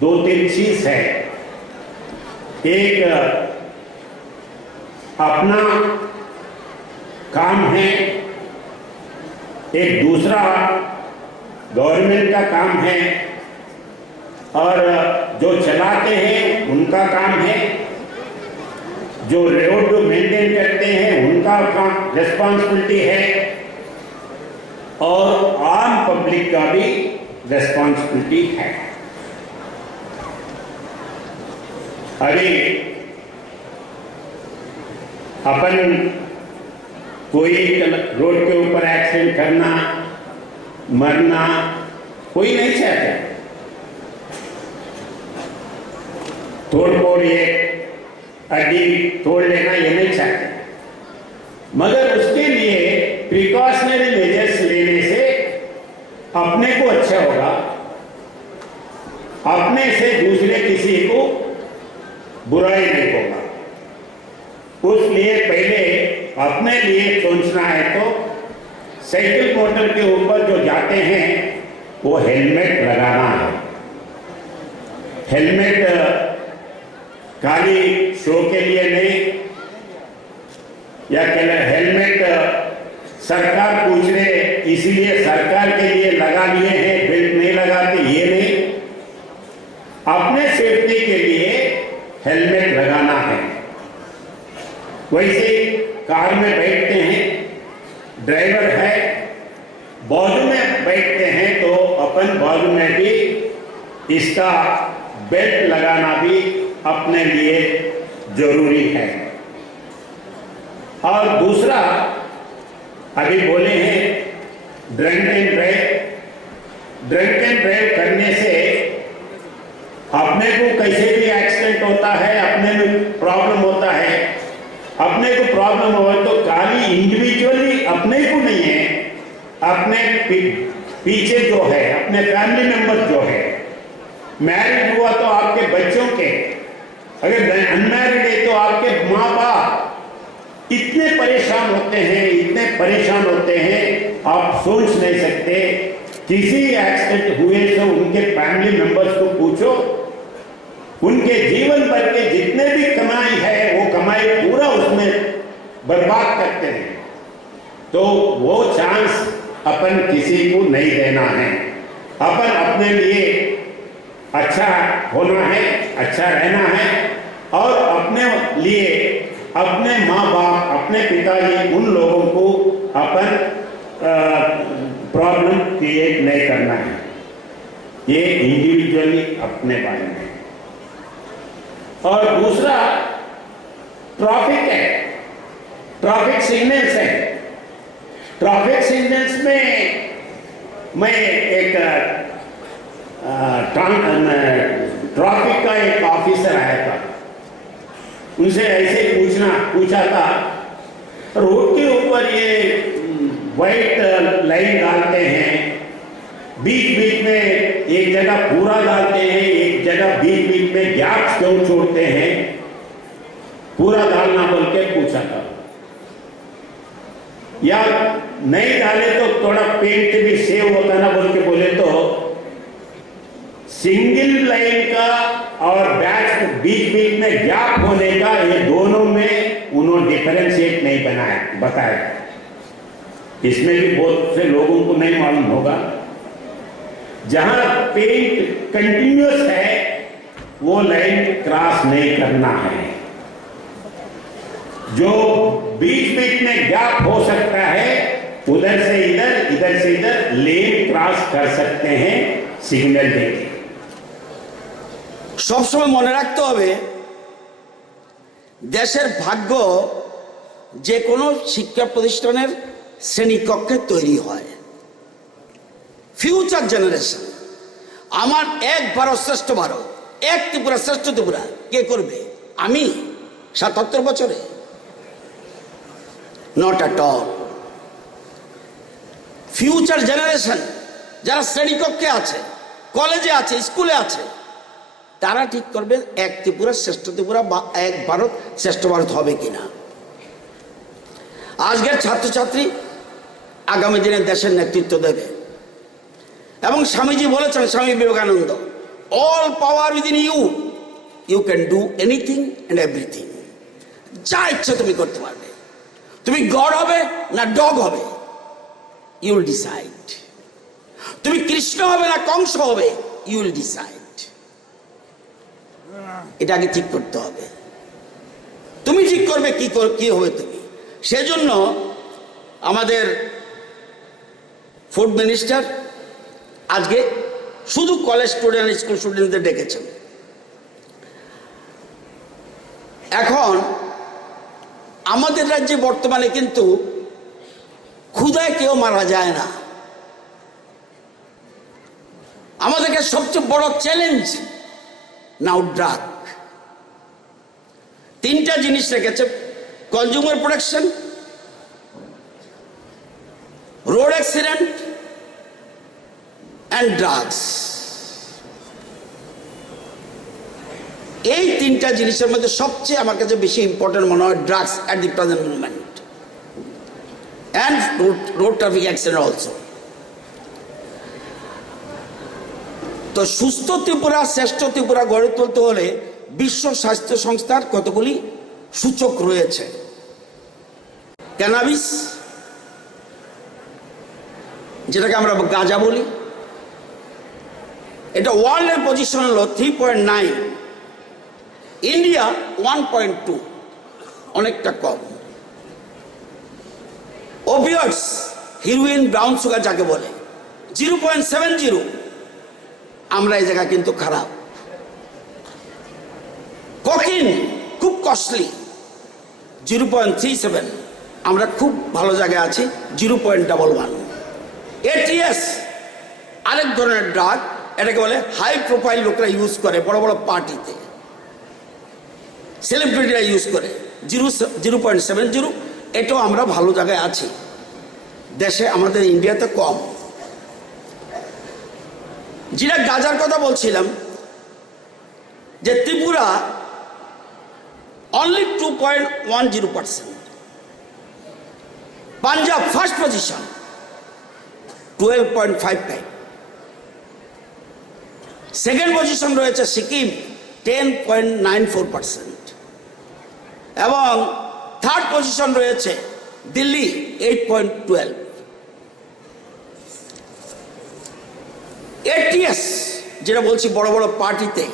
दो तीन चीज है। एक अपना काम है, एक दूसरा गवर्नमेंट का काम है, और जो चलाते हैं उनका काम है, जो रोड मेंटेन करते हैं उनका काम रिस्पॉन्सिबिलिटी है, और आम पब्लिक का भी रिस्पॉन्सिबिलिटी है। अभी अपन कोई रोड के ऊपर एक्सीडेंट करना, मरना कोई नहीं चाहता। तोड़ फोड़ ये हड्डी तोड़ लेना ये नहीं चाहते, मगर उसके लिए प्रिकॉशनरी मेजर्स लेने से अपने को अच्छा होगा, अपने से दूसरे किसी को बुराई नहीं होगा। उसलिए पहले अपने लिए सोचना है तो साइकिल मोटर के ऊपर जो जाते हैं वो हेलमेट लगाना है। हेलमेट खाली शो के लिए नहीं, या हेलमेट सरकार पूछ रहे इसलिए सरकार के लिए लगा लिए हैं, बेल्ट नहीं लगाते ये नहीं, अपने सेफ्टी के लिए हेलमेट लगाना है। वैसे कार में बैठते हैं, ड्राइवर है, बाजू में बैठते हैं तो अपन बाजू में भी इसका बेल्ट लगाना भी अपने लिए जरूरी है। और दूसरा अभी बोले हैं drunk and drive. Drunk and drive करने से अपने को कैसे भी एक्सीडेंट होता है, अपने में प्रॉब्लम होता है। अपने को प्रॉब्लम हो तो खाली इंडिविजुअली अपने को नहीं है, अपने पीछे जो है अपने फैमिली मेंबर जो है, मैरिड हुआ तो आपके बच्चों के, अगर अनमैरिड है तो आपके माँ बाप इतने परेशान होते हैं, इतने परेशान होते हैं, आप सोच नहीं सकते। किसी एक्सीडेंट हुए तो उनके फैमिली मेंबर्स को पूछो, उनके जीवन भर के जितने भी कमाई है वो कमाई पूरा उसमें बर्बाद करते हैं। तो वो चांस अपन किसी को नहीं देना है। अपन अपने लिए अच्छा होना है, अच्छा रहना है, और अपने लिए अपने माँ बाप, अपने पिताजी, उन लोगों को अपन प्रॉब्लम क्रिएट नहीं करना है। ये इंडिविजुअली अपने बारे में। और दूसरा ट्रैफिक है, ट्रैफिक सिग्नल्स है। ट्रैफिक सिग्नल्स में मैं एक ट्रैफिक का एक ऑफिसर आया था, उनसे ऐसे पूछा था, रोड के ऊपर ये व्हाइट लाइन डालते हैं, बीच बीच में एक जगह पूरा डालते हैं, एक जगह बीच बीच में गैप्स क्यों छोड़ते हैं, पूरा डालना बोल के पूछा था। या नहीं डाले तो थोड़ा पेंट भी सेव होता ना बोल के बोले तो सिंगल लाइन का और बैच बीच बीच में गैप होने का, ये दोनों में उन्होंने डिफरेंशिएट नहीं बताया। इसमें भी बहुत से लोगों को नहीं मालूम होगा। जहां पेंट कंटिन्यूअस है वो लाइन क्रॉस नहीं करना है, जो बीच बीच में गैप हो सकता है उधर से इधर, इधर से इधर लेन क्रॉस कर सकते हैं सिग्नल देके। सब समय মনে রাখতে হবে দেশের ভাগ্য যে কোনো শিক্ষা প্রতিষ্ঠানের শ্রেণীকক্ষে তৈরি হয়। ফিউচার জেনারেশন, আমার এক ভারত শ্রেষ্ঠ ভারত, এক ত্রিপুরা শ্রেষ্ঠ ত্রিপুরা কে করবে? আমি ৭৭ বছরে? Not at all. Future generation যারা শ্রেণীকক্ষে আছে, কলেজে আছে, স্কুলে আছে, তারা ঠিক করবে এক ত্রিপুরা শ্রেষ্ঠ ত্রিপুরা বা এক ভারত শ্রেষ্ঠ ভারত হবে কিনা। আজকের ছাত্রছাত্রী আগামী দিনে দেশের নেতৃত্ব দেবে। এবং স্বামীজি বলেছেন, Swami Vivekananda, all power within you, you can do anything and everything. যা ইচ্ছা তুমি করতে পারবে। তুমি গড হবে না ডগ হবে, ইউ উইল ডিসাইড। তুমি কৃষ্ণ হবে না কংস হবে, ইউ উইল ডিসাইড। এটা আগে ঠিক করতে হবে। তুমি ঠিক করবে কি হবে তুমি। সেজন্য আমাদের ফুড মিনিস্টার আজকে শুধু কলেজ স্টুডেন্ট, স্কুল স্টুডেন্টদের ডেকেছেন। এখন আমাদের রাজ্যে বর্তমানে কিন্তু ক্ষুধায় কেউ মারা যায় না। আমাদেরকে সবচেয়ে বড় চ্যালেঞ্জ নাও ড্রাগ। তিনটা জিনিস রেখেছে: consumer protection, road accident and drugs. এই তিনটা জিনিসের মধ্যে সবচেয়ে আমার কাছে বেশি ইম্পর্টেন্ট মনে হয় drugs at the present movement and road traffic accident also. তো সুস্থ ত্রিপুরা, শ্রেষ্ঠ ত্রিপুরা গড়ে তুলতে হলে বিশ্ব স্বাস্থ্য সংস্থার কতগুলি সূচক রয়েছে। ক্যানাবিস, যেটাকে আমরা গাঁজা বলি, এটা ওয়ার্ল্ডের পজিশন হলো 3.9, ইন্ডিয়া 1.2, অনেকটা কম। ওপিয়াইডস, হিরোইন, ব্রাউন সুগার যাকে বলে, 0.70, আমরা এই জায়গা কিন্তু খারাপ। কোকিন খুব কস্টলি, 0.37, আমরা খুব ভালো জায়গায় আছি, 0.11। এটিএস আরেক ধরনের ড্রাগ, এটাকে বলে হাই প্রোফাইল লোকরা ইউজ করে, বড় বড় পার্টিতে সেলিব্রিটিরা ইউজ করে, 0.70। এটাও আমরা ভালো জায়গায় আছি, দেশে আমাদের ইন্ডিয়াতে কম। যেটা গাজার কথা বলছিলাম, যে Tripura only 2.10%, Punjab first position 12.55, second position রয়েছে সিকিম 10.94%, এবং থার্ড পজিশন রয়েছে দিল্লি 8.12। এটিএস যেটা বলছি, বড় বড় পার্টিতে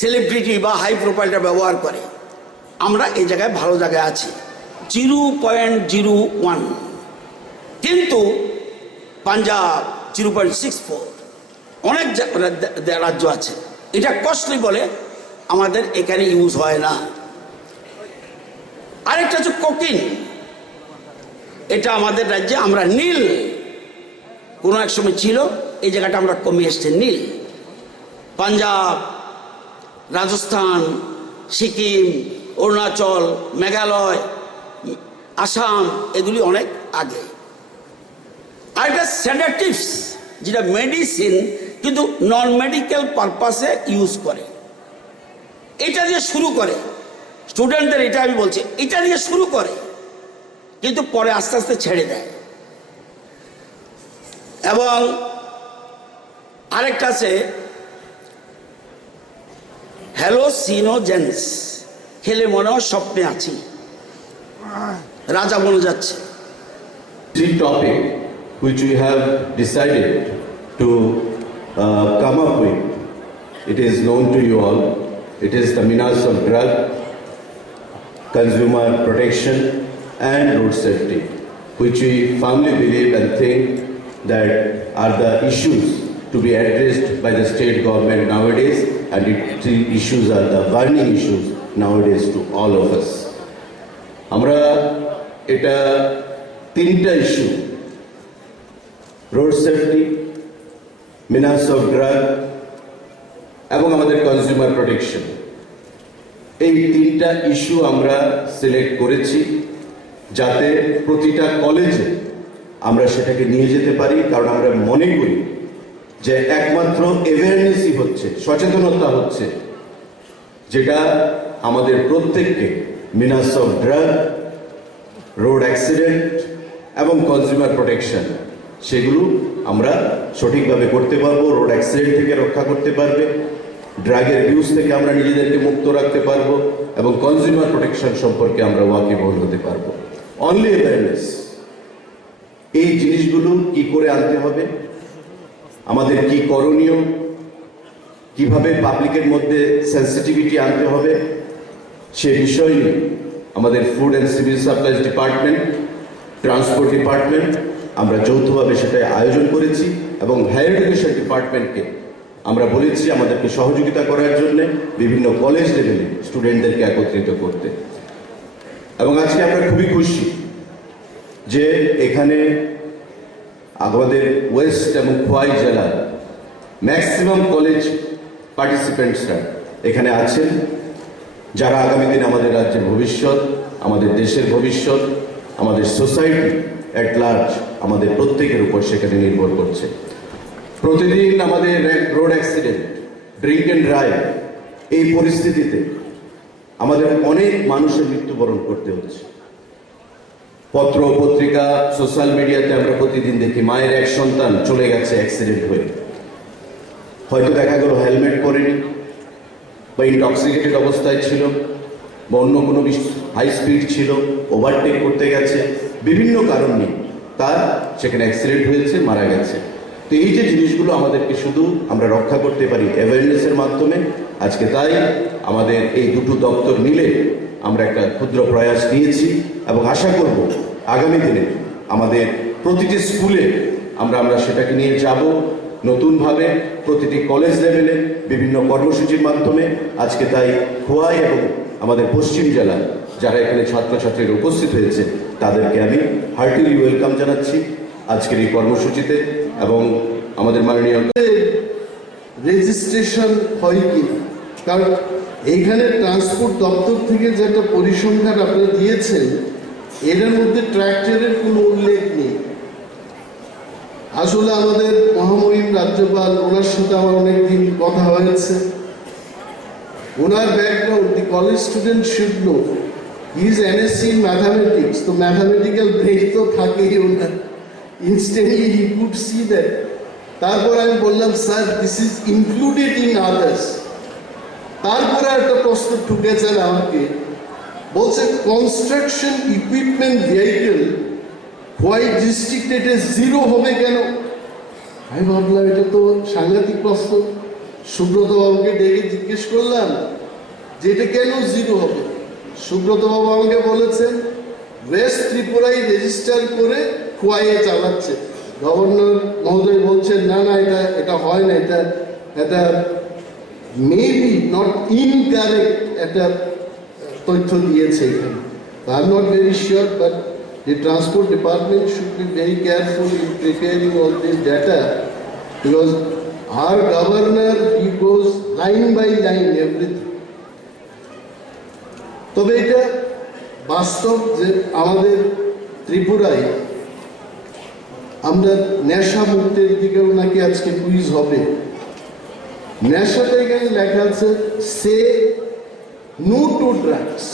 সেলিব্রিটি বা হাই প্রোফাইলটা ব্যবহার করে, আমরা এই জায়গায় ভালো জায়গায় আছি, 0.01। কিন্তু পাঞ্জাব 0.64, অনেক রাজ্য আছে। এটা কস্টলি বলে আমাদের এখানে ইউজ হয় না। আরেকটা হচ্ছে কোকিন, এটা আমাদের রাজ্যে আমরা নীল, কোনো এক সময় ছিল, এই জায়গাটা আমরা কমে এসছে নীল। পাঞ্জাব, রাজস্থান, সিকিম, অরুণাচল, মেঘালয়, আসাম, এগুলি অনেক আগে। আর এটা সেডেটিভস, যেটা মেডিসিন কিন্তু নন মেডিকেল পারপাসে ইউজ করে, এটা দিয়ে শুরু করে। স্টুডেন্টদের এটা আমি বলছি, এটা দিয়ে শুরু করে, কিন্তু পরে আস্তে আস্তে ছেড়ে দেয়। এবং আরেকটা আছে হ্যালোসিনোজেন্স, খেলে মনে হয় স্বপ্নে আছি, রাজা বনে যাচ্ছে। The topic which we have decided to come up with, it is known to you all. It is the menace of drug, consumer protection and road safety, which we firmly believe and think that are the issues to be addressed by the state government nowadays, and the issues are the burning issues nowadays to all of us. আমরা এটা তিনটা issue, road safety, menace of drug এবং আমাদের consumer protection, এই তিনটা issue আমরা select করেছি যাতে প্রতিটা কলেজে আমরা সেটাকে নিয়ে যেতে পারি। কারণ আমরা মনে করি যে একমাত্র অ্যাওয়ারনেসই হচ্ছে, সচেতনতা হচ্ছে, যেটা আমাদের প্রত্যেককে মিনাস অফ ড্রাগ, রোড অ্যাক্সিডেন্ট এবং কনজিউমার প্রোটেকশন সেগুলো আমরা সঠিকভাবে করতে পারবো, রোড অ্যাক্সিডেন্ট থেকে রক্ষা করতে পারবে, ড্রাগের ইউজ থেকে আমরা নিজেদেরকে মুক্ত রাখতে পারবো এবং কনজিউমার প্রোটেকশন সম্পর্কে আমরা ওয়াকিবহাল হতে পারবো। অনলি অ্যাওয়ারনেস, এই জিনিসগুলো কি করে আনতে হবে, আমাদের কি করণীয়, কিভাবে পাবলিকের মধ্যে সেন্সিটিভিটি আনতে হবে, সে বিষয় নিয়ে আমাদের food and civil supplies department, transport department আমরা যৌথভাবে সেটা আয়োজন করেছি এবং হায়ার এডুকেশন ডিপার্টমেন্টকে আমরা বলেছি আমাদেরকে সহযোগিতা করার জন্য বিভিন্ন কলেজ লেভেলে স্টুডেন্টদেরকে একত্রিত করতে। এবং আজকে আমরা খুবই খুশি যে এখানে আমাদের ওয়েস্ট এবং খোয়াই জেলার ম্যাক্সিমাম কলেজ পার্টিসিপেন্টসরা এখানে আছেন, যারা আগামী দিনে আমাদের রাজ্যের ভবিষ্যৎ, আমাদের দেশের ভবিষ্যৎ, আমাদের সোসাইটি অ্যাট লার্জ, আমাদের প্রত্যেকের উপর সেখানে নির্ভর করছে। প্রতিদিন আমাদের road accident, drink and drive, এই পরিস্থিতিতে আমাদের অনেক মানুষের মৃত্যুবরণ করতে হচ্ছে। পত্র পত্রিকা সোশ্যাল মিডিয়াতে আমরা প্রতিদিন দেখি মায়ের এক সন্তান চলে গেছে অ্যাক্সিডেন্ট হয়ে, হয়তো দেখা গেল হেলমেট পরেনি বা ইনটক্সিকেটেড অবস্থায় ছিল বা অন্য কোনো হাই স্পিড ছিল, ওভারটেক করতে গেছে, বিভিন্ন কারণ নিয়ে তার সেখানে অ্যাক্সিডেন্ট হয়েছে, মারা গেছে। তো এই যে জিনিসগুলো আমাদেরকে শুধু আমরা রক্ষা করতে পারি অ্যাওয়ারনেসের মাধ্যমে। আজকে তাই আমাদের এই দুটো দপ্তর মিলে আমরা একটা ক্ষুদ্র প্রয়াস নিয়েছি এবং আশা করব আগামী দিনে আমাদের প্রতিটি স্কুলে আমরা সেটাকে নিয়ে যাব নতুনভাবে, প্রতিটি কলেজ লেভেলে বিভিন্ন কর্মসূচির মাধ্যমে। আজকে তাই খোয়াই এবং আমাদের পশ্চিম জেলার যারা এখানে ছাত্রছাত্রীরা উপস্থিত হয়েছে তাদেরকে আমি হার্টিলি ওয়েলকাম জানাচ্ছি আজকের এই কর্মসূচিতে। এবং আমাদের মাননীয় রেজিস্ট্রেশন হয় কি, কারণ এইখানে ট্রান্সপোর্ট দপ্তর থেকে যেটা পরিসংখ্যান আপনারা দিয়েছেন এর মধ্যে ট্র্যাক্টরের কোনো উল্লেখ নেই। আসলে আমাদের মহামহিম রাজ্যপাল, ওনার সাথে আমার অনেকদিন কথা হয়েছে, ওনার background the college student should know he is MSc in mathematics, তো ম্যাথামেটিক্যাল ব্রেন তো থাকেই ওনার, instantly he could see that. তারপর আমি বললাম sir this is included in others. তারপরে একটা প্রশ্ন ঠুকেছেন আমাকে, বলছে construction equipment vehicle white district এটা জিরো হবে কেন? আমি ভাবলাম এটা তো সাংঘাতিক প্রশ্ন। সুব্রত বাবুকে ডেকে জিজ্ঞেস করলাম যে এটা কেন জিরো হবে। সুব্রত বাবু আমাকে বলেছেন ওয়েস্ট ত্রিপুরায় রেজিস্টার করে খোয়াইয়ে চালাচ্ছে। গভর্নর মহোদয় বলছেন না না এটা হয় না, এটা মেবি নট ইনকারেক্ট একটা তথ্য দিয়েছে এখানে। I am not very sure, but the transport department should be very careful in preparing all this data, because our governor, he goes line by line everything. তবে এটা বাস্তব যে আমাদের ত্রিপুরায় আমরা নেশা মুক্তের দিকেও নাকি আজকে কুইজ হবে। নেশাটা এখানে লেখা আছে সে নো টু ড্রাগস।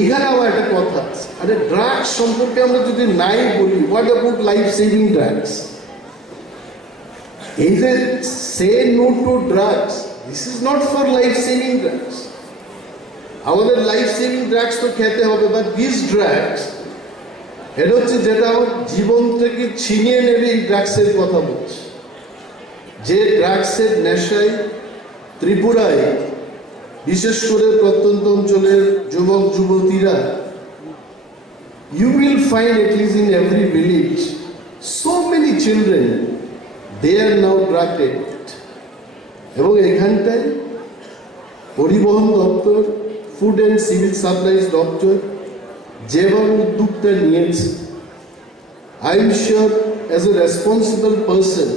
এখানে আমার একটা কথা আছে, আরে ড্রাগস সম্পর্কে আমরা যদি নাই বলি, what about life saving drugs? এই যে সে no to drugs, this is not for life saving drugs. আমাদের লাইফ সেভিং ড্রাগস তো খেতে হবে, বাট দিস ড্রাগস এটা হচ্ছে যেটা আমার জীবন থেকে ছিনিয়ে নেবে, এই ড্রাগসের কথা বলছে। যে ড্রাগসের নেশায় ত্রিপুরায় বিশেষ করে প্রত্যন্ত অঞ্চলের যুবক যুবতীরা, you will find at least in every village so many children, they are now drug addict. এবং এখানটায় পরিবহন দপ্তর, ফুড অ্যান্ড সিভিল সাপ্লাইজ দপ্তর যেভাবে উদ্যোগটা নিয়েছে, I am sure as a responsible person,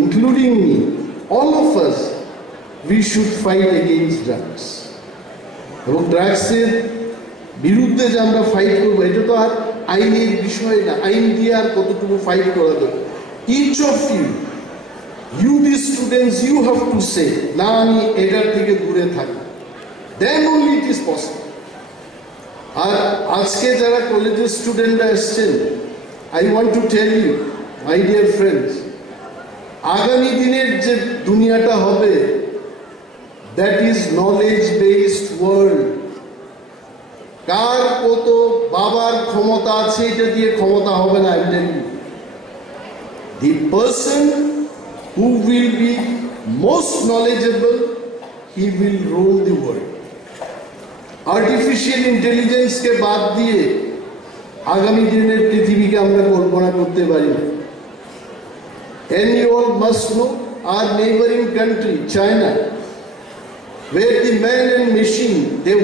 including me, all of us, we should fight against drugs. এবং ড্রাগসের বিরুদ্ধে যে আমরা ফাইট করবো এটা তো আর আইনের বিষয় না, আইন দিয়ে আর কতটুকু ফাইট করা যাবে। Each of you the students, you have to say না আমি এটার থেকে দূরে থাকি, then only it is possible. আর আজকে যারা কলেজের স্টুডেন্টরা এসছেন, I want to tell you my dear friends, আগামী দিনের যে দুনিয়াটা হবে, that is knowledge based world. কার কত বাবার ক্ষমতা আছে এটা দিয়ে ক্ষমতা হবে না। I tell you, the person who will be most knowledgeable, he will rule the world. Artificial ইন্টেলিজেন্সকে বাদ দিয়ে আগামী দিনের পৃথিবীকে আমরা কল্পনা করতে পারি না। And you all must know our neighboring country, China, where the man and machine, they